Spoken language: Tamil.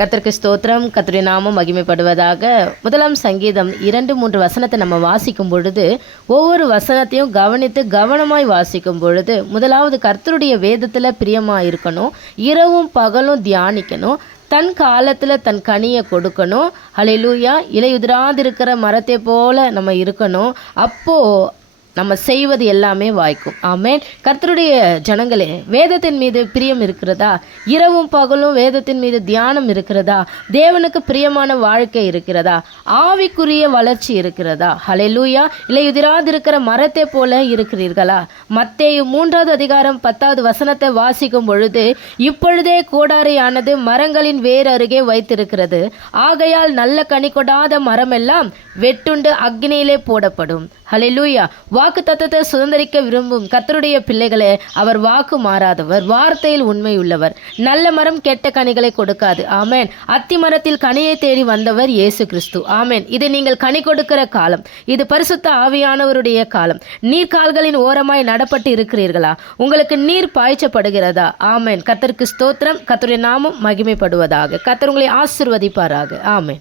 கர்த்தருக்கு ஸ்தோத்திரம். கர்த்தருடைய நாமம் மகிமைப்படுவதாக. முதலாம் சங்கீதம் 2-3 வசனத்தை நம்ம வாசிக்கும் பொழுது ஒவ்வொரு வசனத்தையும் கவனித்து கவனமாய் வாசிக்கும் பொழுது முதலாவது கர்த்தருடைய வேதத்தில் பிரியமாக இருக்கணும், இரவும் பகலும் தியானிக்கணும், தன் காலத்தில் தன் கனியை கொடுக்கணும். ஹல்லேலூயா. இலையுதிராதிருக்கிற மரத்தை போல நம்ம இருக்கணும். அப்போது நம்ம செய்வது எல்லாமே வாய்க்கும். ஆமென். கர்த்தருடைய ஜனங்களே, வேதத்தின் மீது பிரியம் இருக்கிறதா? இரவும் பகலும் வேதத்தின் மீது தியானம் இருக்கிறதா? தேவனுக்கு பிரியமான வாழ்க்கை இருக்கிறதா? ஆவிக்குரிய வளர்ச்சி இருக்கிறதா? ஹல்லேலூயா. இலையுதிராதிருக்கிற மரத்தை போல இருக்கிறீர்களா? மத்தேயு 3வது அதிகாரம் 10வது வசனத்தை வாசிக்கும் பொழுது, இப்பொழுதே கோடாரியானது மரங்களின் வேர் அருகே வைத்திருக்கிறது, ஆகையால் நல்ல கனி கொடாத மரமெல்லாம் வெட்டுண்டு அக்னியிலே போடப்படும். ஹல்லேலூயா. வாக்கு தத்தத்தை சுதந்திரிக்க விரும்பும் கர்த்தருடைய பிள்ளைகளே, அவர் வாக்கு மாறாதவர், வார்த்தையில் உண்மை உள்ளவர். நல்ல மரம் கெட்ட கனிகளை கொடுக்காது. ஆமேன். அத்தி மரத்தில் கனியை தேடி வந்தவர் இயேசு கிறிஸ்து. ஆமேன். இது நீங்கள் கனி கொடுக்கிற காலம். இது பரிசுத்த ஆவியானவருடைய காலம். நீர்க்கால்களின் ஓரமாய் நடப்பட்டு இருக்கிறீர்களா? உங்களுக்கு நீர் பாய்ச்சப்படுகிறதா? ஆமேன். கர்த்தருக்கு ஸ்தோத்திரம். கர்த்தருடைய நாமம் மகிமைப்படுவதாக. கர்த்தர் உங்களை ஆசீர்வதிப்பாராக. ஆமேன்.